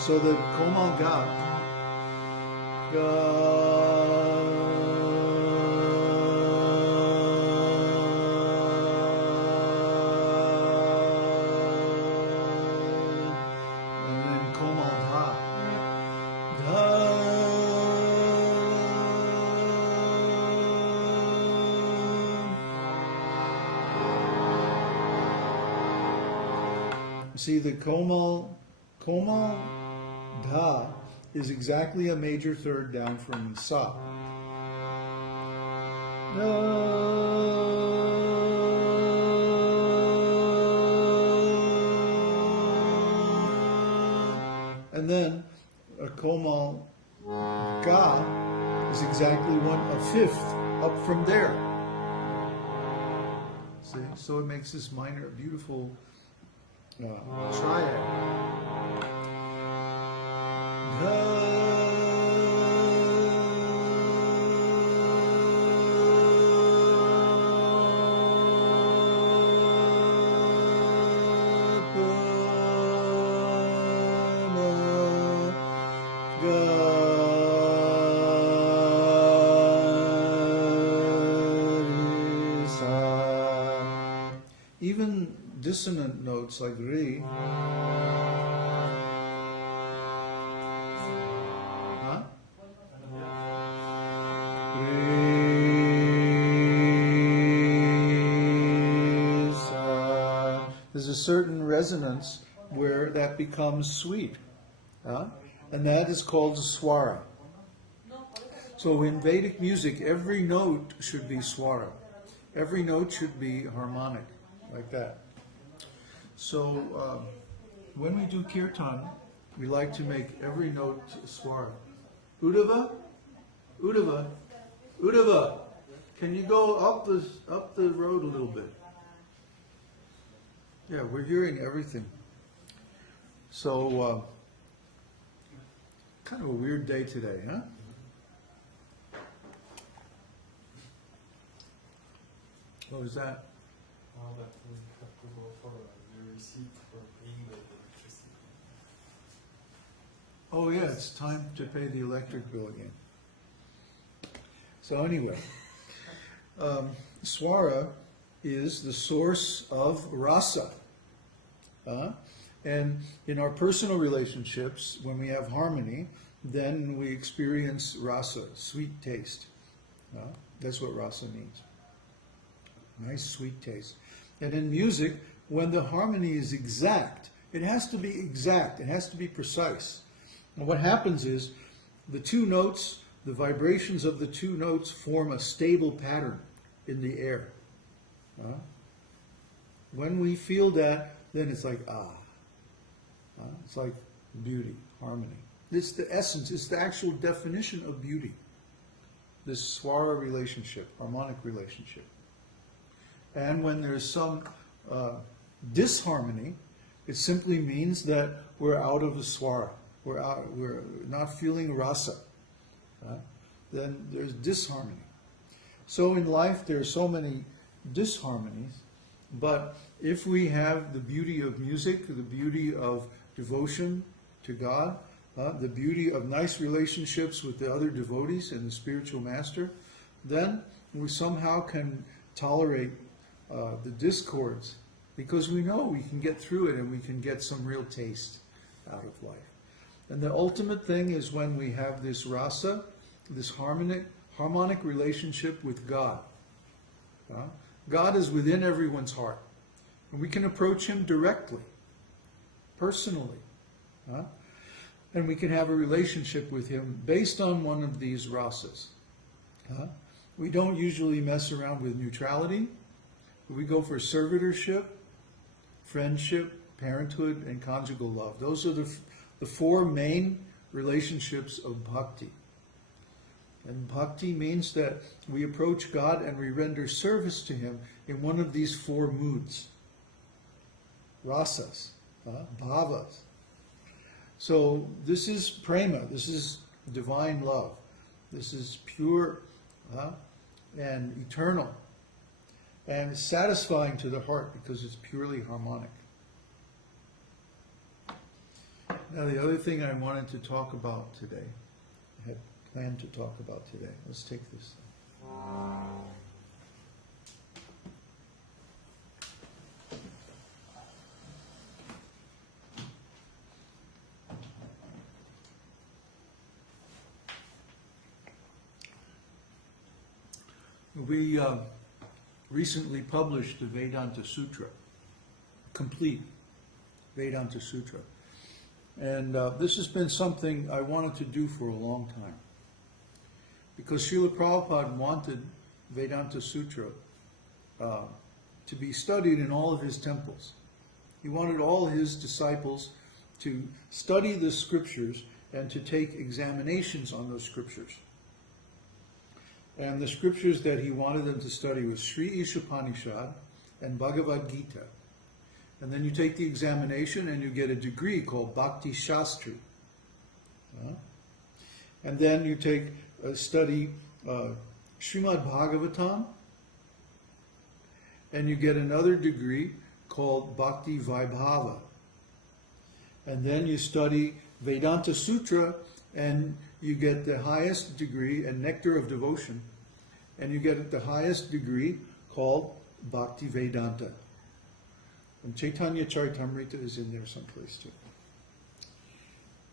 So the komal ga, and then komal dha, See, the komal dha is exactly a major third down from sa. And then a komal ga is exactly a fifth up from there. See, so it makes this minor, beautiful triad. Even dissonant notes like re, there's a certain resonance where that becomes sweet, and that is called swara. So in Vedic music, every note should be swara. Every note should be harmonic, like that. So when we do kirtan, we like to make every note swara. Uddhava, Uddhava, Uddhava. Can you go up the road a little bit? Yeah, we're hearing everything. So kind of a weird day today, huh? What was that? That we have to go for the receipt for paying the electricity. Oh yeah, it's time to pay the electric bill again. So anyway, swara is the source of rasa. And in our personal relationships, when we have harmony, then we experience rasa, sweet taste. That's what rasa means. Nice sweet taste. And in music, when the harmony is exact, it has to be exact, it has to be precise. And what happens is, the two notes, the vibrations of the two notes form a stable pattern in the air. When we feel that, then it's like, it's like beauty, harmony. It's the essence, it's the actual definition of beauty. This swara relationship, harmonic relationship. And when there's some disharmony, it simply means that we're out of the swara. We're not feeling rasa. Then there's disharmony. So in life there are so many disharmonies, but if we have the beauty of music, the beauty of devotion to God, the beauty of nice relationships with the other devotees and the spiritual master, then we somehow can tolerate the discords, because we know we can get through it and we can get some real taste out of life. And the ultimate thing is when we have this rasa, this harmonic relationship with God. God is within everyone's heart. And we can approach Him directly, personally. And we can have a relationship with Him based on one of these rasas. We don't usually mess around with neutrality. We go for servitorship, friendship, parenthood, and conjugal love. Those are the four main relationships of bhakti. And bhakti means that we approach God and we render service to Him in one of these four moods. Rasas, bhavas. So this is prema, this is divine love. This is pure and eternal. And satisfying to the heart because it's purely harmonic. Now, the other thing I wanted to talk about today, I had planned to talk about today. Let's take this. We recently published the Vedanta Sutra, complete Vedanta Sutra. And this has been something I wanted to do for a long time. Because Srila Prabhupada wanted Vedanta Sutra to be studied in all of his temples. He wanted all his disciples to study the scriptures and to take examinations on those scriptures. And the scriptures that he wanted them to study was Sri Ishopanishad and Bhagavad Gita. And then you take the examination and you get a degree called Bhakti Shastri. And then you take study Srimad Bhagavatam, and you get another degree called Bhakti Vaibhava. And then you study Vedanta Sutra, and you get the highest degree, and Nectar of Devotion, and you get the highest degree called Bhakti Vedanta. And Chaitanya Charitamrita is in there someplace too.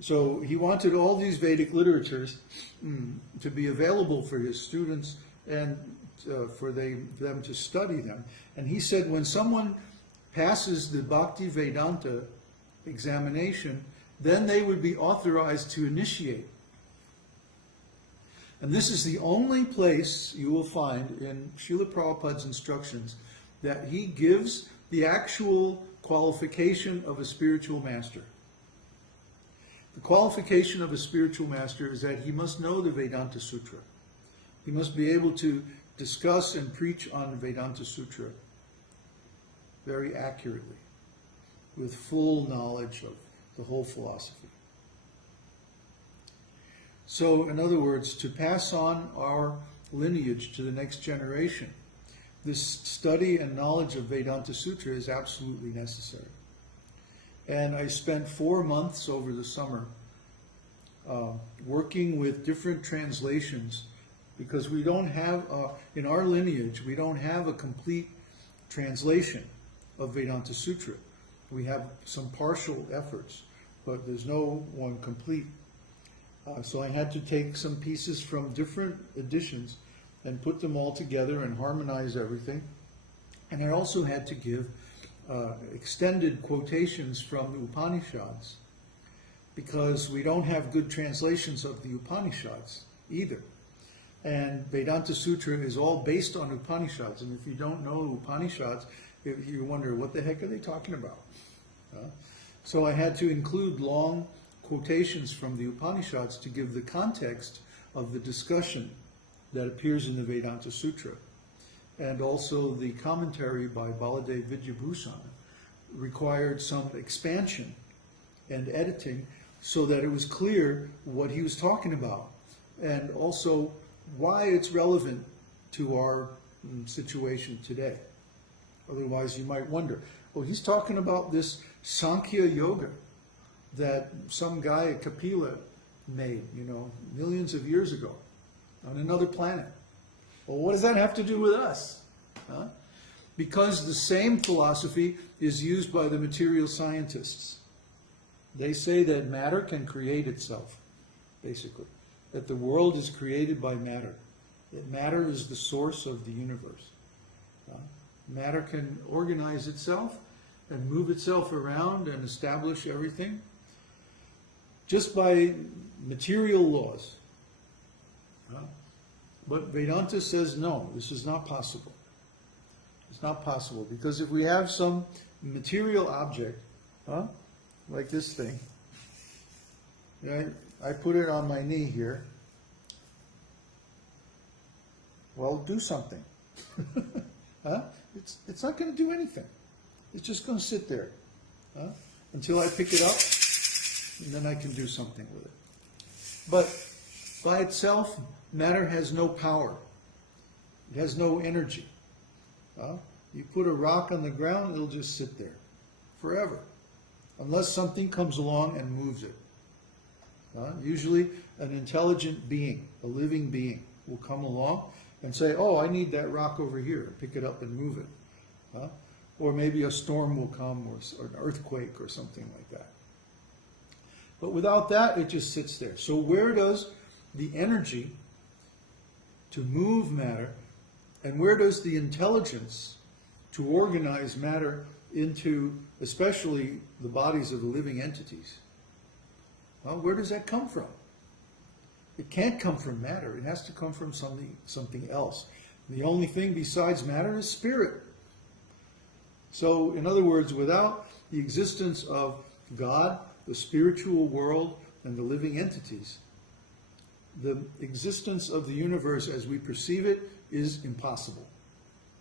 So he wanted all these Vedic literatures to be available for his students and for them to study them. And he said when someone passes the Bhakti Vedanta examination, then they would be authorized to initiate. And this is the only place you will find in Srila Prabhupada's instructions that he gives the actual qualification of a spiritual master. The qualification of a spiritual master is that he must know the Vedanta Sutra. He must be able to discuss and preach on the Vedanta Sutra very accurately, with full knowledge of the whole philosophy. So, in other words, to pass on our lineage to the next generation, this study and knowledge of Vedanta Sutra is absolutely necessary. And I spent 4 months over the summer working with different translations, because we don't have, in our lineage, we don't have a complete translation of Vedanta Sutra. We have some partial efforts, but there's no one complete. So I had to take some pieces from different editions and put them all together and harmonize everything. And I also had to give extended quotations from the Upanishads, because we don't have good translations of the Upanishads either. And Vedanta Sutra is all based on Upanishads. And if you don't know Upanishads, you wonder, what the heck are they talking about? So I had to include long quotations from the Upanishads to give the context of the discussion that appears in the Vedanta Sutra. And also the commentary by Baladev Vidyabhushan required some expansion and editing so that it was clear what he was talking about, and also why it's relevant to our situation today. Otherwise you might wonder, well, he's talking about this Sankhya Yoga that some guy at Kapila made, millions of years ago on another planet. Well, what does that have to do with us? Because the same philosophy is used by the material scientists. They say that matter can create itself, basically. That the world is created by matter. That matter is the source of the universe. Matter can organize itself and move itself around and establish everything just by material laws. But Vedanta says, no, this is not possible. It's not possible, because if we have some material object, like this thing, I put it on my knee here, well, do something. It's not going to do anything. It's just going to sit there until I pick it up, and then I can do something with it. But by itself, matter has no power. It has no energy. You put a rock on the ground, it'll just sit there forever. unless something comes along and moves it. Usually an intelligent being, a living being, will come along and say, oh, I need that rock over here, pick it up and move it. Or maybe a storm will come, or an earthquake or something like that. But without that, it just sits there. So where does the energy to move matter, and where does the intelligence to organize matter into especially the bodies of the living entities? Well, where does that come from? It can't come from matter. It has to come from something else. The only thing besides matter is spirit. So, in other words, without the existence of God, the spiritual world, and the living entities, the existence of the universe as we perceive it is impossible.